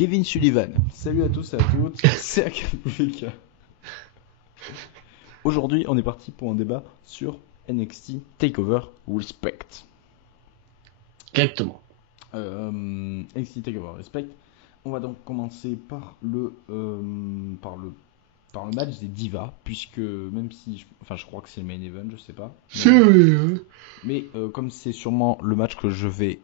Kevin Sullivan. Salut à tous et à toutes, c'est Akabuveka. Aujourd'hui, on est parti pour un débat sur NXT TakeOver Respect. Exactement. NXT TakeOver Respect. On va donc commencer par le match des divas, puisque même si, je crois que c'est le main event, je sais pas. Mais comme c'est sûrement le match que je vais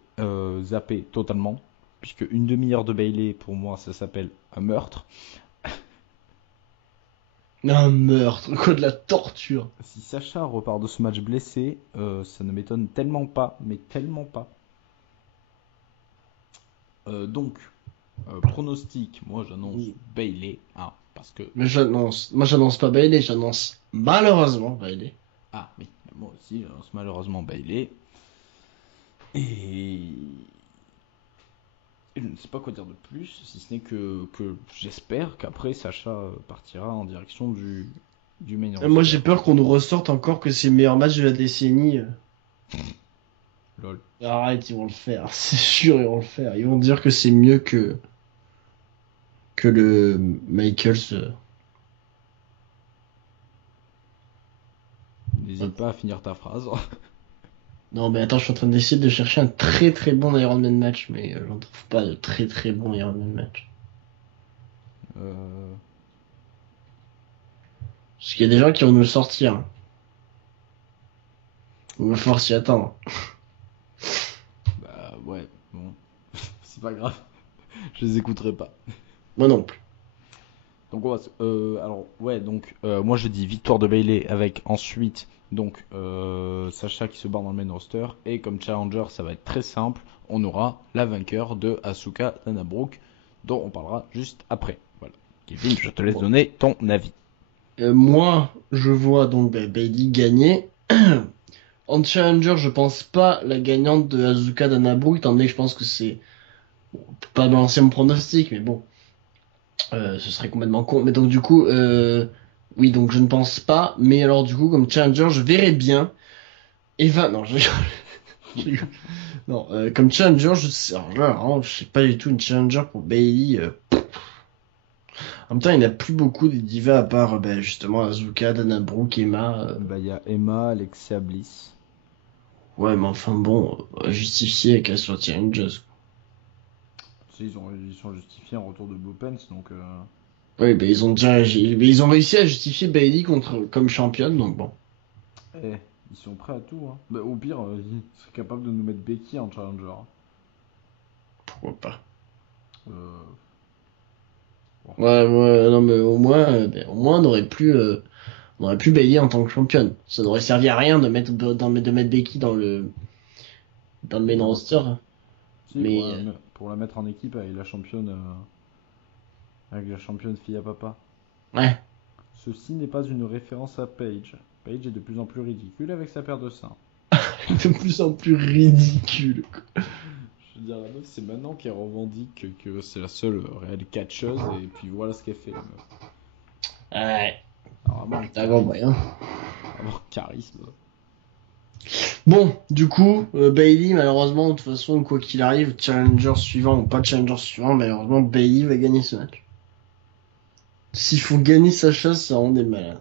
zapper totalement, puisque une demi-heure de Bayley, pour moi, ça s'appelle un meurtre. Un meurtre, quoi, de la torture. Si Sacha repart de ce match blessé, ça ne m'étonne tellement pas, mais tellement pas. Donc, pronostic, moi j'annonce Oui. Bayley, parce que... Mais j'annonce pas Bayley, j'annonce malheureusement Bayley. Ah oui, moi aussi j'annonce malheureusement Bayley. Et... je ne sais pas quoi dire de plus, si ce n'est que j'espère qu'après Sacha partira en direction du main roster. Moi j'ai peur qu'on nous ressorte encore que c'est le meilleur match de la décennie. Lol. Arrête, ils vont le faire, c'est sûr, ils vont le faire. Ils vont dire que c'est mieux que le Michaels. N'hésite pas à finir ta phrase. Non mais attends, je suis en train d'essayer de chercher un très très bon Iron Man match, mais j'en trouve pas de très très bon Iron Man match. Parce qu'il y a des gens qui vont nous le sortir. Il va falloir s'y attendre. Bah ouais, bon, c'est pas grave, je les écouterai pas. Moi non plus. Donc moi je dis victoire de Bayley avec ensuite donc Sacha qui se bat dans le main roster, et comme challenger ça va être très simple, on aura la vainqueur de Asuka Dana Brooke, dont on parlera juste après. Voilà. Kevin, je te laisse donner ton avis. Moi, je vois donc Bailey gagner. En challenger, je pense pas la gagnante de Asuka Dana Brooke, étant donné que je pense que c'est... Bon, on peut pas balancer mon pronostic, mais bon, ce serait complètement con. Mais donc du coup, oui, donc je ne pense pas. Mais alors du coup, comme challenger, je verrais bien Eva... Non, je rigole. Je rigole. Non, comme challenger, alors là, vraiment, je sais pas du tout une challenger pour Bailey. En même temps, il n'y en a plus beaucoup des divas à part justement Asuka, Dana Brooke, Emma. Bah il y a Emma, Alexia Bliss. Ouais, mais enfin bon, justifié qu'elle soit challengeuse. Tu sais, ils sont justifiés en retour de Blue Pants, donc Oui, ben ils ont réussi à justifier Bailey comme championne, donc bon, ils sont prêts à tout, hein. Bah, au pire, ils seraient capables de nous mettre Becky en challenger. pourquoi pas. Euh, bon. Ouais, ouais, non mais au moins on aurait plus Bailey en tant que championne. Ça n'aurait servi à rien de mettre Becky dans le main Non. roster. Si, Mais pour la mettre en équipe avec la championne fille à papa. ouais, Ceci n'est pas une référence à Paige. Paige est de plus en plus ridicule avec sa paire de seins. de plus en plus ridicule, quoi. Je veux dire, la meuf, c'est maintenant qu'elle revendique que c'est la seule réelle catcheuse, et puis voilà ce qu'elle fait, la meuf. Ouais, Alors, vraiment, t'as compris, hein. vraiment, charisme. Bon, du coup, Bailey, malheureusement, de toute façon, quoi qu'il arrive, challenger suivant ou pas challenger suivant, malheureusement, Bailey va gagner ce match. S'il faut gagner sa chasse, ça rend des malades.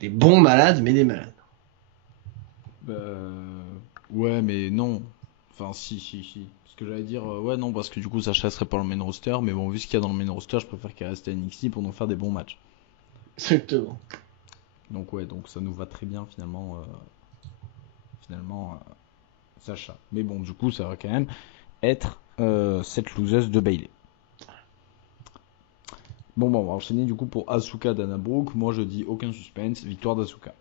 Des bons malades, mais des malades. Ouais, mais non. Enfin, si. Ce que j'allais dire, ouais, non, parce que du coup, Sacha serait pas dans le main roster, mais bon, vu ce qu'il y a dans le main roster, je préfère qu'elle reste à NXT pour nous faire des bons matchs. Exactement. Donc, ouais, donc ça nous va très bien finalement, Sacha. Mais bon, du coup, ça va quand même être cette loseuse de Bayley. Bon, on va enchaîner du coup pour Asuka Dana Brooke. Moi, je dis aucun suspense, victoire d'Asuka.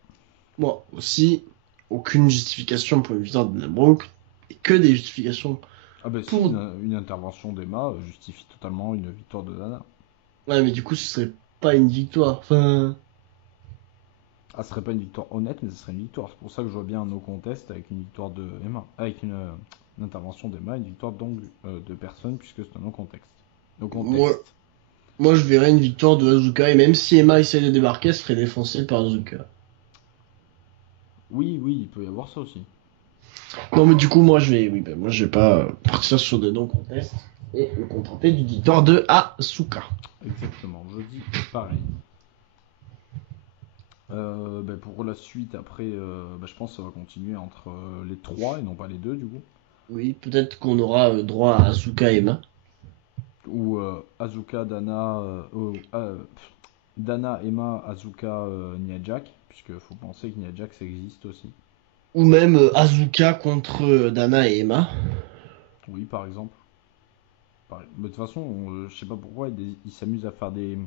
Moi aussi, aucune justification pour une victoire de Dana Brooke, et que des justifications Ah bah si, pour... une intervention d'Emma justifie totalement une victoire de Dana. Ouais, mais du coup, ce serait pas une victoire. Enfin... Ah, ce serait pas une victoire honnête, mais ce serait une victoire. C'est pour ça que je vois bien un no contest avec une victoire de Emma. Avec une intervention d'Emma, une victoire donc de personne, puisque c'est un no contest. No contest. Moi, je verrais une victoire de Asuka, et même si Emma essaie de débarquer, elle serait défoncée par Asuka. Oui, il peut y avoir ça aussi. Non, mais du coup, moi, je vais pas partir sur des non-contests. et me contenter d'une victoire de Asuka. Exactement, je dis pareil. Pour la suite, après, je pense que ça va continuer entre les trois et non pas les deux, du coup. Oui, peut-être qu'on aura droit à Asuka et Emma. Ou Asuka, Dana, Dana, Emma, Asuka, Nia Jax, puisque faut penser que Nia Jax existe aussi. Ou même Asuka contre Dana et Emma. Oui, par exemple. Mais de toute façon, je sais pas pourquoi ils s'amusent à faire des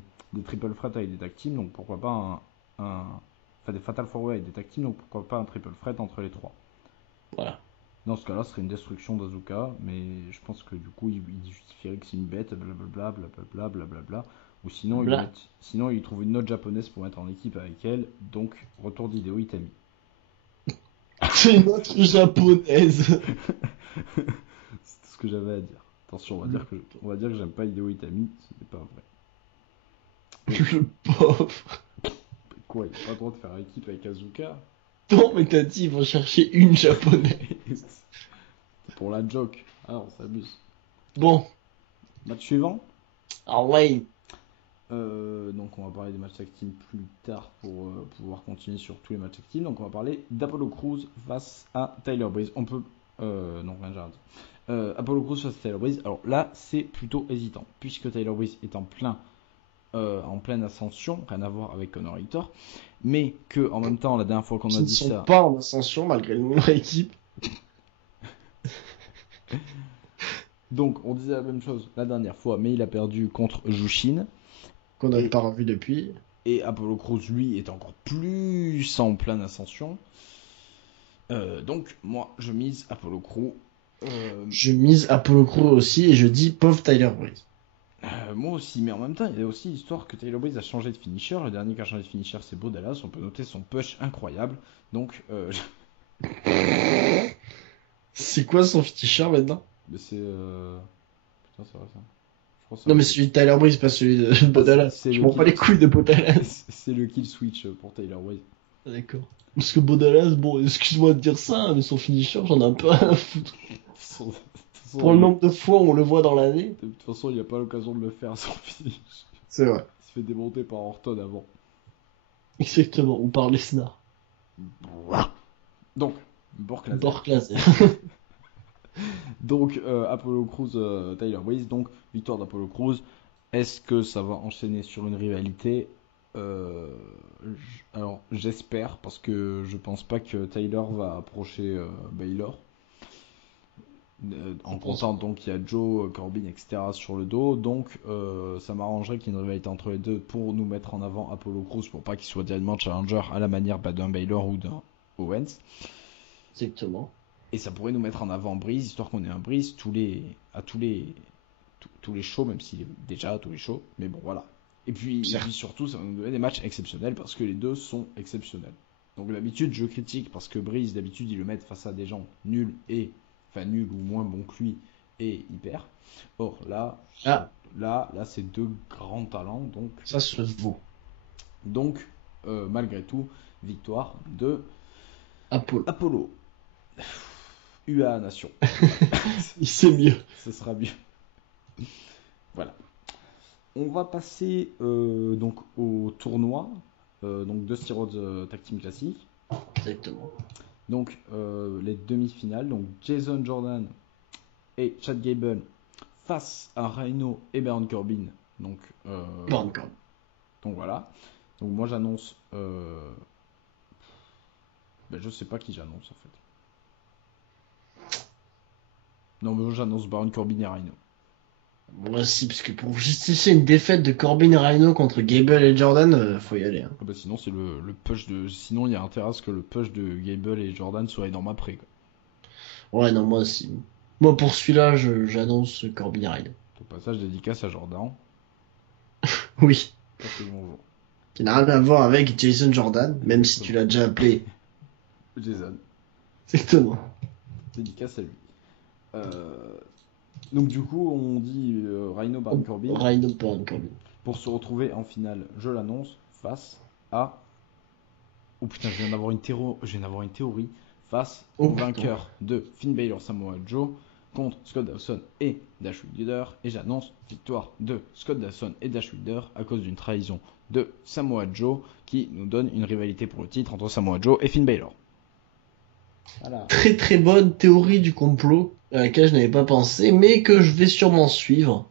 triple threat avec des tag teams, donc pourquoi pas enfin des fatal four way avec des tag teams, donc pourquoi pas un triple threat entre les trois. Voilà. Dans ce cas-là, ce serait une destruction d'Azuka, mais je pense que du coup, il justifierait que c'est une bête, blablabla, blablabla, blablabla. Ou sinon, Bla. sinon, il trouve une autre japonaise pour mettre en équipe avec elle, donc retour d'Hideo Itami. C'est une autre japonaise. C'est tout ce que j'avais à dire. Attention, on va dire que j'aime pas Hideo Itami, ce n'est pas vrai. Le pauvre. Quoi, il a pas le droit de faire équipe avec Azuka? Non, mais t'as dit, ils vont chercher une japonaise. C'est pour la joke. Ah, on s'amuse. Bon, Match suivant. alors ouais, Donc on va parler des matchs tag team plus tard pour pouvoir continuer sur tous les matchs tag team. Donc on va parler d'Apollo Crews face à Tyler Breeze. On peut... non, rien j'ai rien dit. Apollo Crews face à Tyler Breeze. Alors là, c'est plutôt hésitant, puisque Tyler Breeze est en pleine ascension, rien à voir avec Conor Hector, mais que en même temps, la dernière fois qu'on qui a ne dit sont ça, pas en ascension malgré le nom de l'équipe. donc on disait la même chose la dernière fois, mais il a perdu contre Jushin. Qu'on n'avait Et, pas revu depuis. et Apollo Crews, lui, est encore plus en pleine ascension. Donc, moi, je mise Apollo Crew. Je mise Apollo Crews aussi et je dis pauvre Tyler Breeze. Moi aussi, mais en même temps, il y a aussi l'histoire que Taylor Breeze a changé de finisher. Le dernier qui a changé de finisher, c'est Bo Dallas. On peut noter son push incroyable. Donc, C'est quoi son finisher maintenant? mais c'est. Putain, c'est vrai ça. Je crois que c'est Non, un mais peu. celui de Tyler Breeze, pas celui de Ah, Bodalas. c'est Je le prends pas kill. les couilles de Bodalas. C'est le kill switch pour Taylor Breeze. D'accord. Parce que Bodalas, bon, excuse-moi de dire ça, mais son finisher, j'en ai un peu à foutre. Pour le nombre de fois où on le voit dans l'année. De toute façon, il n'y a pas l'occasion de le faire à son finish. C'est vrai. Il se fait démonter par Orton avant. Exactement, ou par Lesnar. Donc, Bork Laser. Bork Laser. Donc, Apollo Crews, Tyler Breeze. Donc, victoire d'Apollo Crews. Est-ce que ça va enchaîner sur une rivalité? Alors, j'espère, parce que je pense pas que Tyler va approcher Baylor. En comptant donc il y a Joe, Corbin, etc. sur le dos. Donc, ça m'arrangerait qu'il y ait une rivalité entre les deux pour nous mettre en avant Apollo Crews pour pas qu'il soit directement challenger à la manière d'un Baylor ou d'un Owens. Exactement. Et ça pourrait nous mettre en avant Breeze, histoire qu'on ait un Breeze tous les shows, même s'il est déjà à tous les shows. Mais bon, voilà. Et puis surtout, ça va nous donner des matchs exceptionnels parce que les deux sont exceptionnels. Donc d'habitude, je critique parce que Breeze, d'habitude, ils le mettent face à des gens nuls nuls ou moins bons que lui et hyper. Or là, c'est deux grands talents. Donc, ça se vaut. Donc, malgré tout, victoire de Apollo. UA Nation. C'est mieux. Ce sera mieux. Voilà. On va passer donc au tournoi. Donc Dusty Rhodes Tag Team Classique. Exactement. Donc les demi-finales. Donc Jason Jordan et Chad Gable face à Rhino et Baron Corbin. Donc, Baron Corbin. Donc voilà. Donc moi j'annonce. Je sais pas qui j'annonce en fait. Non, mais moi j'annonce Baron Corbin et Rhino. Moi aussi, parce que pour justifier une défaite de Corbin et Rhino contre Gable et Jordan, faut y aller. Hein. Ah bah sinon c'est le push de. Sinon il y a intérêt à ce que le push de Gable et Jordan soit énorme après. Quoi. Ouais, non, moi aussi. Moi pour celui-là, j'annonce Corbin et Rhino. Au passage, dédicace à Jordan. Oui. Bonjour. Qui n'a rien à voir avec Jason Jordan, même si tu l'as déjà appelé. Jason. Exactement. Dédicace à lui. Donc du coup, on dit Rhino Baron Corbin. Rhino Baron Corbin. Pour se retrouver en finale, je l'annonce, face à... Oh putain, je viens d'avoir une théorie. Face au vainqueur de Finn Balor Samoa Joe contre Scott Dawson et Dash Wilder. Et j'annonce victoire de Scott Dawson et Dash Wilder à cause d'une trahison de Samoa Joe qui nous donne une rivalité pour le titre entre Samoa Joe et Finn Balor. Voilà. Très très bonne théorie du complot à laquelle je n'avais pas pensé, mais que je vais sûrement suivre,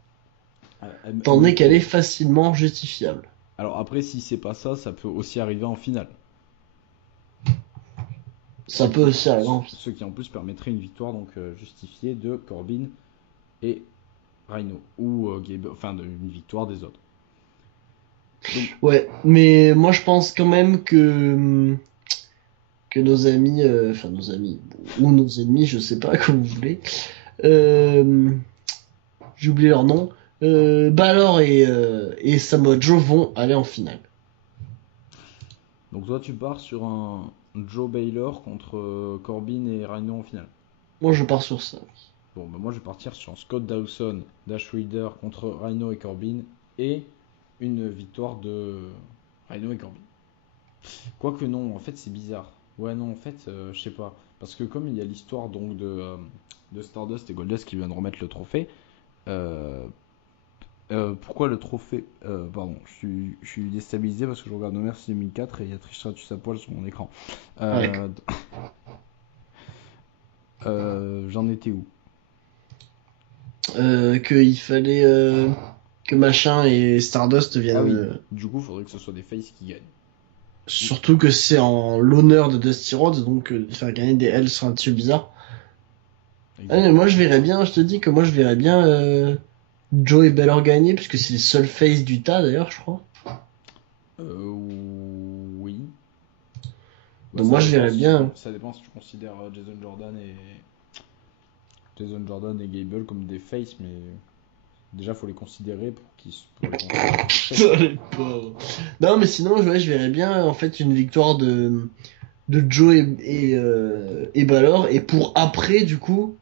étant donné qu'elle est facilement justifiable. Alors après, si c'est pas ça, ça peut aussi arriver en finale. Ça peut aussi arriver en Ce qui en plus permettrait une victoire donc justifiée de Corbin et Rhino ou Gable, enfin une victoire des autres. Donc, Ouais, mais moi je pense quand même que nos amis, enfin nos amis, ou nos ennemis, je sais pas comme vous voulez, j'ai oublié leur nom, Balor et Samoa Joe vont aller en finale. donc toi tu pars sur un Joe Baylor contre Corbin et Rhino en finale. Moi je pars sur ça. Bon, bah moi je vais partir sur Scott Dawson, Dash Wilder contre Rhino et Corbin et une victoire de Rhino et Corbin. Quoique non, en fait c'est bizarre. Ouais non, en fait je sais pas. Parce que comme il y a l'histoire donc de Stardust et Goldust qui viennent remettre le trophée, pourquoi le trophée pardon, je suis déstabilisé parce que je regarde No Mercy 2004 et il y a Trish Stratus à poil sur mon écran. Ouais. J'en étais où? Qu'il fallait que Machin et Stardust viennent. Ah oui, du coup, il faudrait que ce soit des faces qui gagnent. Surtout que c'est en l'honneur de Dusty Rhodes, donc de faire gagner des L sur un petit peu bizarre. Ah, mais moi je verrais bien, je te dis que moi je verrais bien Joe et Balor gagner, puisque c'est les seuls faces du tas d'ailleurs, je crois. Oui. Donc moi je verrais bien. Ça dépend si tu considères Jason Jordan et Gable comme des faces, mais déjà faut les considérer pour les considérer. Non mais sinon ouais, je verrais bien en fait une victoire de Joe et Balor, et pour après du coup,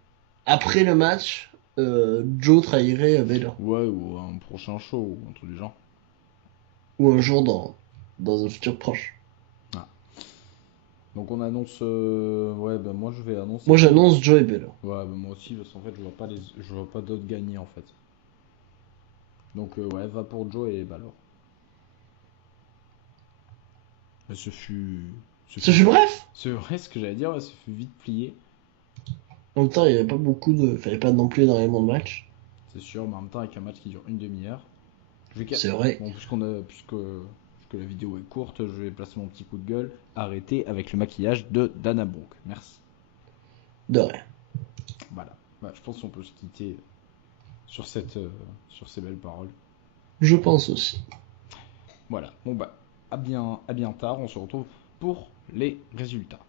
après le match, Joe trahirait Balor. Ouais, ou un prochain show, ou un truc du genre. Ou un jour dans un futur proche. Ah. Donc on annonce. Ouais, ben moi je vais annoncer. Moi j'annonce Joe et Balor. Ouais, ben moi aussi, parce qu'en fait je vois pas d'autres gagner en fait. Donc ouais, va pour Joe et Balor. Mais Ce fut bref. C'est vrai ce que j'allais dire, ouais, ce fut vite plié. En même temps, il n'y avait pas fallait pas non plus énormément de matchs. C'est sûr, mais en même temps avec un match qui dure une demi-heure. C'est vrai. Bon, puisque la vidéo est courte, je vais placer mon petit coup de gueule. Arrêtez avec le maquillage de Dana Brooke. Merci. De rien. Voilà. Bah, je pense qu'on peut se quitter sur ces belles paroles. Je pense aussi. Voilà. Bon bah à bien tard. On se retrouve pour les résultats.